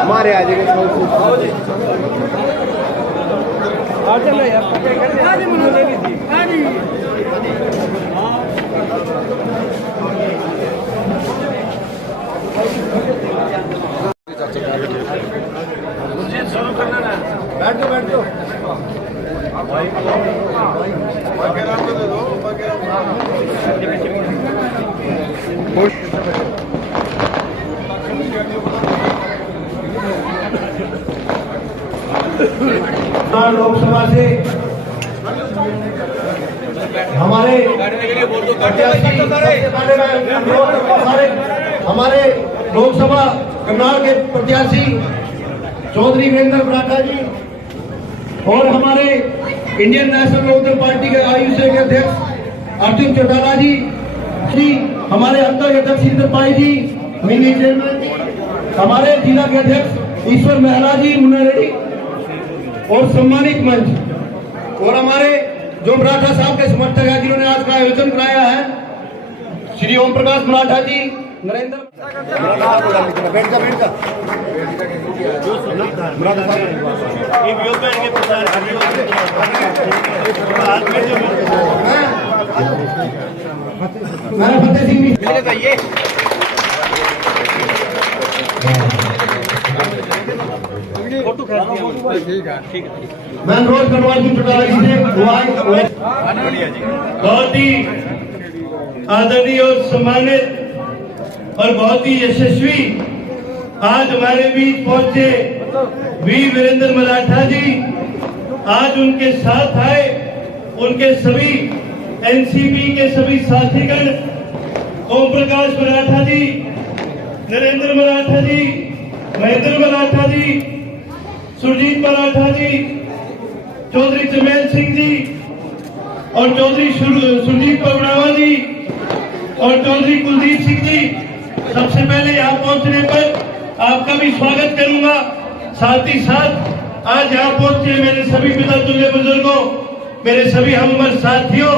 हमारे आज बैठो लोकसभा से हमारे लोकसभा करनाल के प्रत्याशी चौधरी वीरेंद्र मराठा जी और हमारे इंडियन नेशनल लोकदल पार्टी के आयुष के अध्यक्ष अर्जुन चौटाला जी, हमारे अंतर अध्यक्ष इंद्रपाल जी, मिनी चेयरमैन, हमारे जिला के अध्यक्ष ईश्वर मेहरा जी मुन्नारेड्डी और सम्मानित मंच और हमारे जो मराठा साहब के समर्थक हैं जिन्होंने आज का आयोजन कराया है, श्री ओम प्रकाश मराठा जी, नरेंद्र फतेह सिंह जी मैं अनुरोध करवा बहुत ही आदरणीय और सम्मानित और बहुत ही यशस्वी आज हमारे बीच पहुंचे वी वीरेंद्र मराठा जी। आज उनके साथ आए उनके सभी एनसीपी के सभी साथीगण, ओम प्रकाश मराठा जी, नरेंद्र मराठा जी, महेंद्र मराठा जी, सुरजीत मराठा जी, चौधरी जमेल सिंह जी और चौधरी सुरजीत पवनावा जी और चौधरी कुलदीप सिंह जी। सबसे पहले यहाँ पहुंचने पर आपका भी स्वागत करूंगा। साथ ही साथ आज यहाँ पहुंचे मेरे सभी पिता तुल्य बुजुर्गों, मेरे सभी हमउम्र साथियों,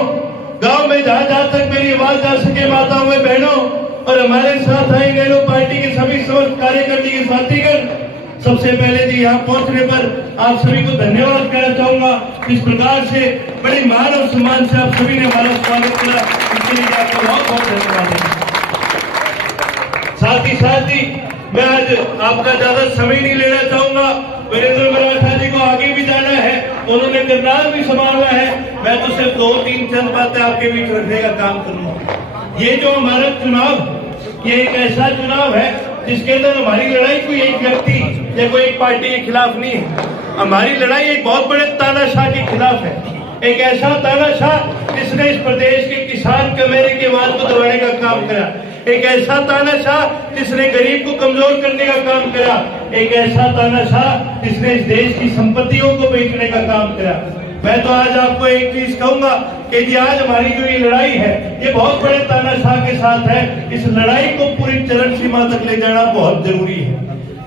गांव में जहां जहां तक मेरी आवाज जा सके, माताओं में बहनों और हमारे साथ आए गैलो पार्टी के सभी समस्त कार्यकर्ता के साथीगण, सबसे पहले जी यहाँ पहुंचने पर आप सभी को धन्यवाद कहना चाहूंगा। इस प्रकार से बड़े मान और सम्मान से आप सभी ने हमारा स्वागत किया, इसके लिए आपको बहुत बहुत धन्यवाद। साथ ही मैं आज आपका ज्यादा समय नहीं लेना चाहूंगा। वीरेंद्र मराठा जी को आगे भी जाना है, उन्होंने करनाल भी संभालना है। मैं तो सिर्फ 2-3 चंद बातें आपके बीच रखने का काम करूंगा। ये जो हमारा चुनाव, ये एक ऐसा चुनाव है जिसके अंदर हमारी लड़ाई कोई एक व्यक्ति या कोई एक पार्टी के खिलाफ नहीं है। हमारी लड़ाई एक बहुत बड़े तानाशाह के खिलाफ है। एक ऐसा तानाशाह जिसने इस प्रदेश के किसान कमेरे के आवाज को दबाने का काम करा, एक ऐसा तानाशाह जिसने गरीब को कमजोर करने का काम करा, एक ऐसा तानाशाह जिसने इस देश की संपत्तियों को बेचने का काम करा। मैं तो आज आपको एक चीज कहूंगा कि जी आज हमारी जो ये लड़ाई है ये बहुत बड़े तानाशाह के साथ है। इस लड़ाई को पूरी चरण सीमा तक ले जाना बहुत जरूरी है।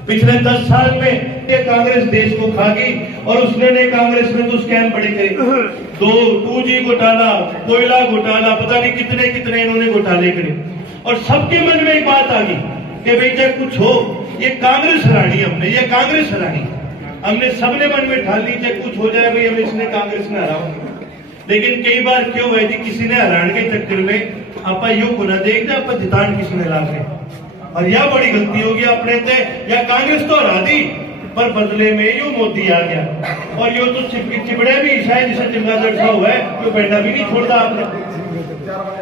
पिछले 10 साल में ये कांग्रेस देश को खा गई और उसने कांग्रेस में तो स्कैम बड़े करे, 2G घोटाला, कोयला घोटाला, पता नहीं कितने कितने इन्होंने घोटाले करे और सबके मन में एक बात आ गई कि भाई चाहे कुछ हो ये कांग्रेस हरानी, ये कांग्रेस हरानी। हमने सबने मन में ठान ली चाहे कुछ हो जाए भाई हम इसने कांग्रेस ने हराओ। लेकिन कई बार क्यों है जी किसी ने हराने के चक्कर में आप यो को ना देख आप जितान किसने ला गए और यह बड़ी गलती होगी अपने से। या कांग्रेस तो हरा दी पर बदले में यो मोदी आ गया और यो तो चिपड़े भी शायद जिसे चिमला चढ़ा हुआ है तो बैठा भी नहीं छोड़ता आपने।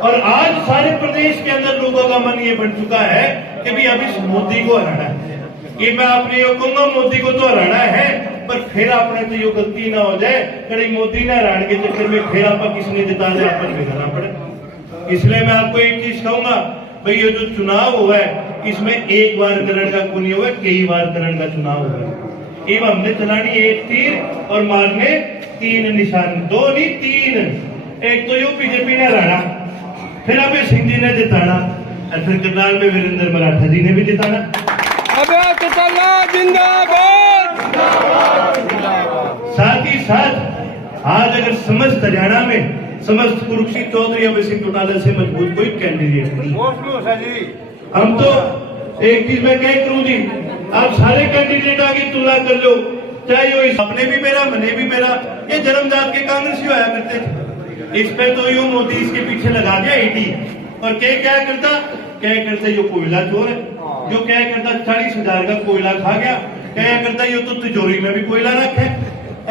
और आज सारे प्रदेश के अंदर लोगों का मन ये बन चुका है कि भाई अभी मोदी को हराना है। ये मैं आपने यो कहूंगा मोदी को तो हराना है पर फिर आपने तो यो गलती ना हो जाए कहीं मोदी ने हराने के चक्कर में फिर आप किसने जिता दे आप बिगड़ना पड़े। इसलिए मैं आपको एक चीज कहूंगा भाई ये जो चुनाव हुआ है इसमें एक बार करण का को नहीं हुआ, कई बार करण का चुनाव हुआ है। एवं हमने चलानी 1 तीर और मारने 3 निशान, 2 नहीं 3। एक तो यो बीजेपी ने हराना, फिर अभय सिंह जी ने जिताना और फिर करनाल में वीरेंद्र मराठा जी ने भी जिताना। जिंदाबाद। साथ ही साथ आज अगर समस्त हरियाणा में समस्त कुरुक्षी चौधरी अभय सिंह चौटाला से मजबूत कोई कैंडिडेट नहीं। हम तो एक चीज मैं कह करूं जी, आप सारे कैंडिडेट आगे तुलना कर लो, चाहे वो अपने भी मेरा मने भी मेरा, ये जन्मजात के कांग्रेसी होया करते थे। इस पे तो यूं मोदी इसके पीछे लगा दिया ईडी, और क्या करता यो कोयला चोर है, जो क्या करता 40,000 का कोयला खा गया, क्या करता यो तो तिजोरी में भी कोयला रखे,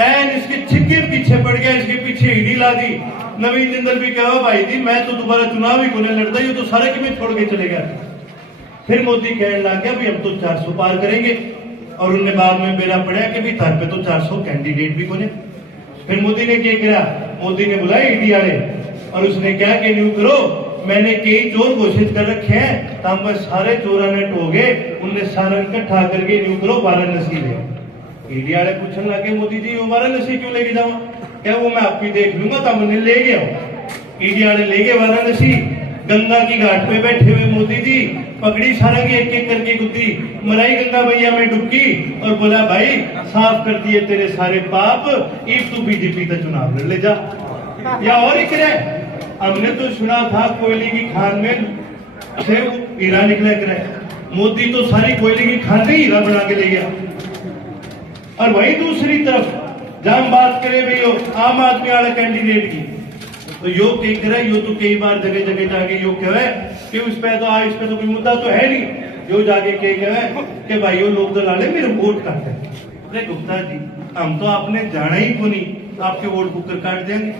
एन इसके छिक्के पीछे पड़ गया, इसके पीछे ईडी ला दी। नवीन जिंदल भी कहा भाई जी मैं तो दोबारा चुनाव ही को नहीं लड़ता, ये तो सड़क में छोड़ के चले गया। फिर मोदी कहने लग गया भाई हम तो 400 पार करेंगे, और उनने बाद में बेरा पड़ा कि भी तार पे तो 400 कैंडिडेट भी कोने। फिर मोदी ने क्या किया, मोदी ने बुलाया ईडी वाले, और उसने क्या कि न्यू करो, मैंने कई चोर घोषित कर रखे हैं, तब पर सारे चोरा ने टोगे, उनने सारा इकट्ठा करके न्यू करो वाराणसी ले। ईडी वाले पूछने लगे मोदी जी वो वाराणसी क्यों लेके जाऊं, क्या वो मैं आप ही देख लूंगा, तब मैंने ले गया। ईडी वाले ले गए वाराणसी, गंगा की घाट पे बैठे हुए मोदी जी पकड़ी सारंगी एक एक करके गुद्दी, मराई गंगा भैया में डुबकी, और बोला भाई साफ कर दिए तेरे सारे पाप, एक तू बीजेपी का चुनाव लड़ ले जा। या और ही करे, हमने तो सुना था कोयले की खान में से हीरा निकले करे, मोदी तो सारी कोयले की खान से हीरा बना के ले गया। और वही दूसरी तरफ जब हम बात करें भाई आम आदमी वाला कैंडिडेट की, तो यो कह करे, यो तो कई बार जगह जगह जाके यो कहे कि इस पे तो कोई मुद्दा तो है नहीं, यो जाके कहे कि भाई यो लोग दलाले मेरे वोट काटते हैं। अरे गुप्ता जी हम तो आपने जाना ही को नहीं, आपके वोट कुकर काट देंगे,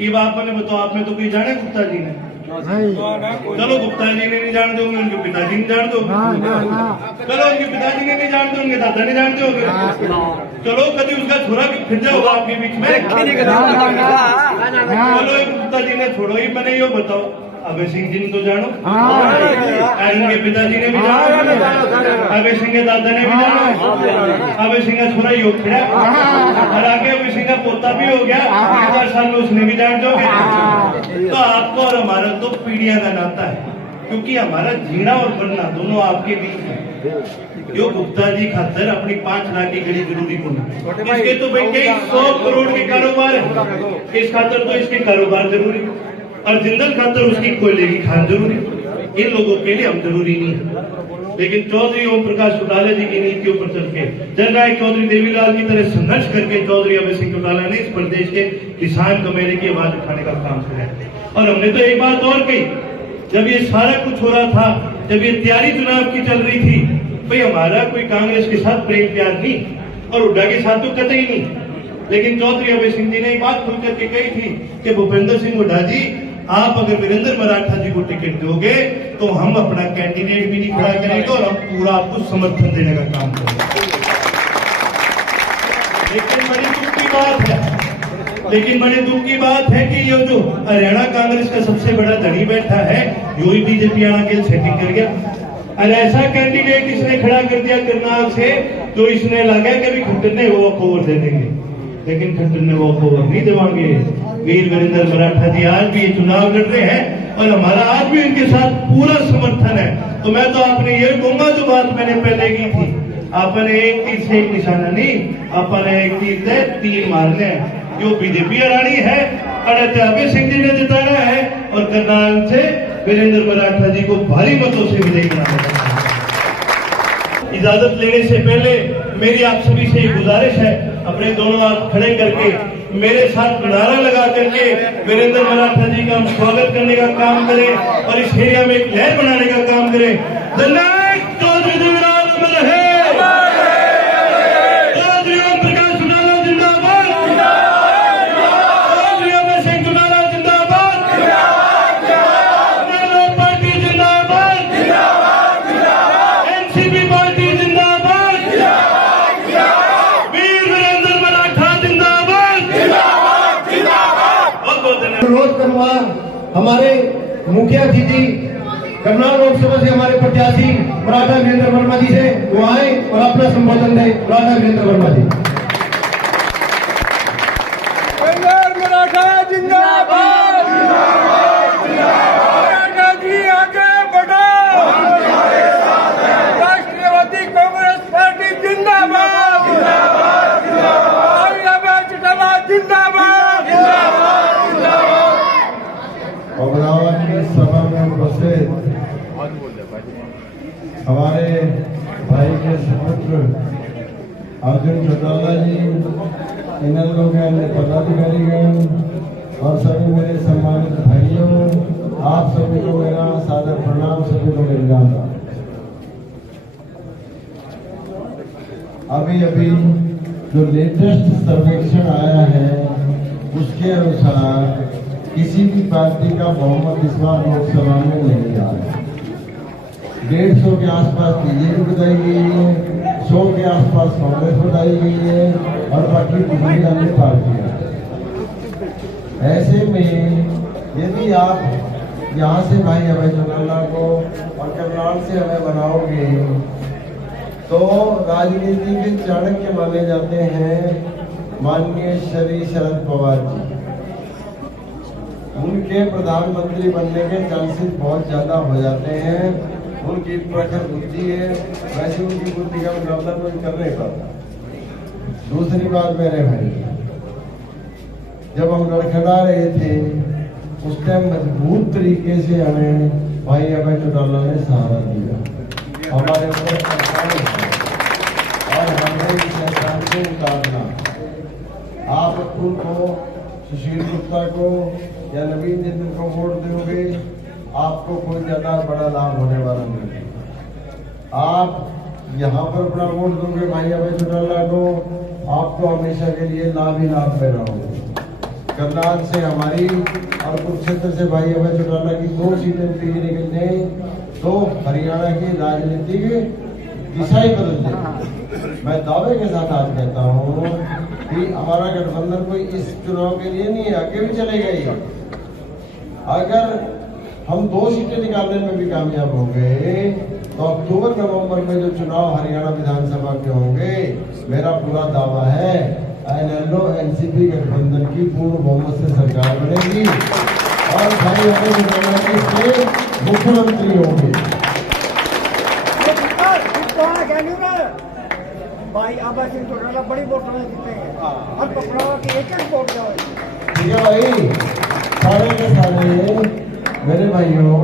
ये बात मैंने बताओ, आपने तो कोई जाना गुप्ता जी ने? चलो गुप्ता जी ने नहीं जान दोगे, उनके पिताजी नहीं जान दोगे, चलो उनके पिताजी ने नहीं जान दो, उनके दादा नहीं जान दोगे, चलो कभी उसका छोरा फिर जाओगा आपके बीच में, चलो गुप्ता जी ने छोड़ो ही, मैंने यो बताओ अभय सिंह जी ने तो जानो, उनके पिताजी ने भी जानो, अभय सिंह के दादा ने भी जानो, अभय सिंह का छोरा योग खड़ा, और आगे अभय सिंह का पोता भी हो गया, 10 साल में उसने भी जान दोगे। तो आपको और हमारा तो पीढ़ियां का नाता है, क्योंकि हमारा जीना और बनना दोनों आपके बीच है। जो गुप्ता जी खातर अपनी 5 लाख की गली जरूरी होनी, इसके तो भाई कई 100 करोड़ के कारोबार है, इस खातर तो इसके कारोबार जरूरी, और जिंदल खातर उसकी कोयले की खान जरूरी, इन लोगों के लिए हम जरूरी नहीं। लेकिन चौधरी ओम प्रकाश चौटाला जी की नीतियों पर चल के जननायक चौधरी देवीलाल की तरह संघर्ष करके चौधरी अभय सिंह चौटाला ने इस प्रदेश के किसान कमेरे की आवाज उठाने का काम किया। और हमने तो एक बात और कही, जब ये सारा कुछ हो रहा था, जब ये तैयारी चुनाव की चल रही थी, भाई हमारा कोई कांग्रेस के साथ प्रेम प्यार नहीं, और हुड्डा के साथ तो कतई नहीं, लेकिन चौधरी अभय सिंह जी ने एक बात खुल करके कही थी कि भूपेंद्र सिंह हुड्डा जी आप अगर वीरेंद्र मराठा जी को टिकट दोगे तो हम अपना कैंडिडेट भी नहीं खड़ा करेंगे, और हम पूरा आपको समर्थन देने का काम करेंगे। लेकिन बड़ी दुख की बात है कि ये जो हरियाणा कांग्रेस का सबसे बड़ा धनी बैठा है, यो ही बीजेपी आना के सेटिंग कर गया, और ऐसा कैंडिडेट इसने खड़ा कर दिया करनाल से, जो इसने लगा कि भी खट्टर ने वो खबर दे देंगे, लेकिन खट्टर ने वो खबर नहीं दिवाएंगे। वीर वीरेंद्र मराठा जी आज भी ये चुनाव लड़ रहे हैं, और हमारा आज भी इनके साथ पूरा समर्थन है। तो मैं तो आपने ये कहूंगा, जो बात मैंने पहले की थी, आपने एक तीर से एक निशाना नहीं, आपने एक तीर से 3 मारने हैं। जो बीजेपी हरानी है, और अभय सिंह जी ने जिताना है, और करनाल से वीरेंद्र मराठा जी को भारी मतों से विजयी बनाना है। इजाजत लेने से पहले मेरी आप सभी से गुजारिश है, अपने दोनों हाथ खड़े करके मेरे साथ नारा लगा करके वीरेंद्र मराठा जी का हम स्वागत करने का काम करें, और इस एरिया में एक लहर बनाने का काम करें। जननायक चौधरी देवीलाल अमर है, चौधरी ओम प्रकाश चौटाला जिंदाबाद, चौधरी अभय सिंह चौटाला जिंदाबाद, नेहरू पार्टी जिंदाबाद, एनसीपी पार्टी जिंदाबाद, वीर वीरेंद्र मराठा जिंदाबाद। अनुरोध करूंगा हमारे मुखिया जी करनाल लोकसभा से हमारे प्रत्याशी मराठा वीरेंद्र वर्मा जी से वो आए और अपना संबोधन दें। मराठा वीरेंद्र वर्मा जी। मराठा जिंदाबाद, मराठा जी आगे बढ़ो, राष्ट्रवादी कांग्रेस पार्टी जिंदाबाद, जिंदाबाद, जिंदाबाद, जिंदाबाद, अमदावाद की सभा में उपस्थित हमारे भाई के सुपुत्र अर्जुन चौटाला जी, इन लोगों के पदाधिकारीगण और सभी मेरे सम्मानित भाइयों, आप सभी को मेरा सादर प्रणाम, सभी को मेरी राम। अभी अभी जो लेटेस्ट सर्वेक्षण आया है उसके अनुसार किसी भी पार्टी का बहुमत इस बार लोकसभा में नहीं आ रहा। 150 के आसपास बीजेपी बताई गई है, 100 के आसपास कांग्रेस बताई गई है और बाकी दूसरी अन्य पार्टियां। ऐसे में यदि आप यहाँ से भाई अभय चौटाला को और करनाल से हमें बनाओगे तो राजनीति के चाणक्य माने जाते हैं माननीय श्री शरद पवार जी। उनके प्रधानमंत्री बनने के चांसेस बहुत ज्यादा हो जाते हैं। उनकी प्रखर बुद्धि है, वैसे उनकी बुद्धि का मुकाबला कोई कर नहीं पाता। दूसरी बात मेरे भाई, जब हम लड़खड़ा रहे थे उस टाइम मजबूत तरीके से हमें भाई अभय चौटाला ने सहारा दिया। हमारे ऊपर और हमने इस सरकार को उतारना। आप उनको सुशील गुप्ता को या नवीन जिंदल को वोट दोगे, आपको कोई ज्यादा बड़ा लाभ होने वाला नहीं। आप यहाँ पर अपना वोट दोगे भाई अभय चौटाला को, आपको हमेशा के लिए लाभ ही लाभ में रहोगे। करनाल से हमारी और कुरुक्षेत्र से भाई अभय चौटाला की 2 सीटें निकलने तो हरियाणा की राजनीतिक दिशा ही बदल जाएगी। मैं दावे के साथ आज कहता हूँ कि हमारा गठबंधन कोई इस चुनाव के लिए नहीं है, आगे भी चलेगा ही। अगर हम 2 सीटें निकालने में भी कामयाब हो गए तो अक्टूबर नवंबर में जो चुनाव हरियाणा विधानसभा के होंगे, मेरा पूरा दावा है NLO NCP गठबंधन की पूर्ण बहुमत से सरकार बनेगी और भाई अभय चौटाला के मुख्यमंत्री होंगे। भाई अभय सिंह चौटाला बड़ी वोटों में जीतेंगे। अब पकड़ावा की एक वोट जाओ। ठीक है भाई, सारे के सारे मेरे भाइयों,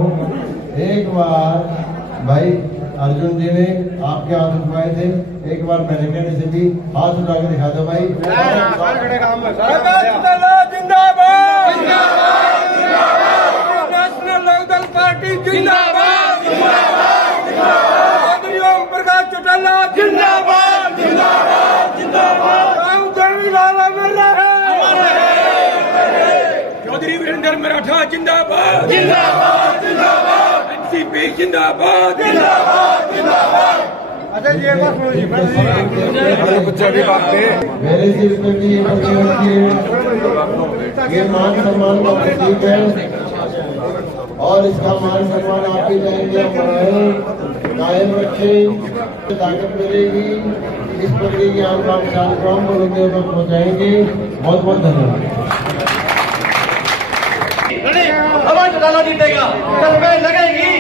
एक बार भाई अर्जुन जी ने आपके हाथ उठवाए थे, एक बार मेरे कहने से भी हाथ उठा के दिखा दो भाई। नेशनल लोकदल पार्टी जिंदाबाद, ओम प्रकाश चौटाला जिंदाबाद, चौधरी वीरेंद्र मराठा जिंदाबाद, NCP जिंदाबाद। मेरे सिर पे भी ये बच्चे होती है, ये मान सम्मान का प्रतीक है और इसका मान सम्मान आप ही जाएंगे, कायम रखें, ताकत मिलेगी। इस पगड़ी की आप कार्यक्रम लोगों तक पहुँचाएंगे। बहुत बहुत धन्यवाद। अभय चौटाला जीतेगा, लगेगी।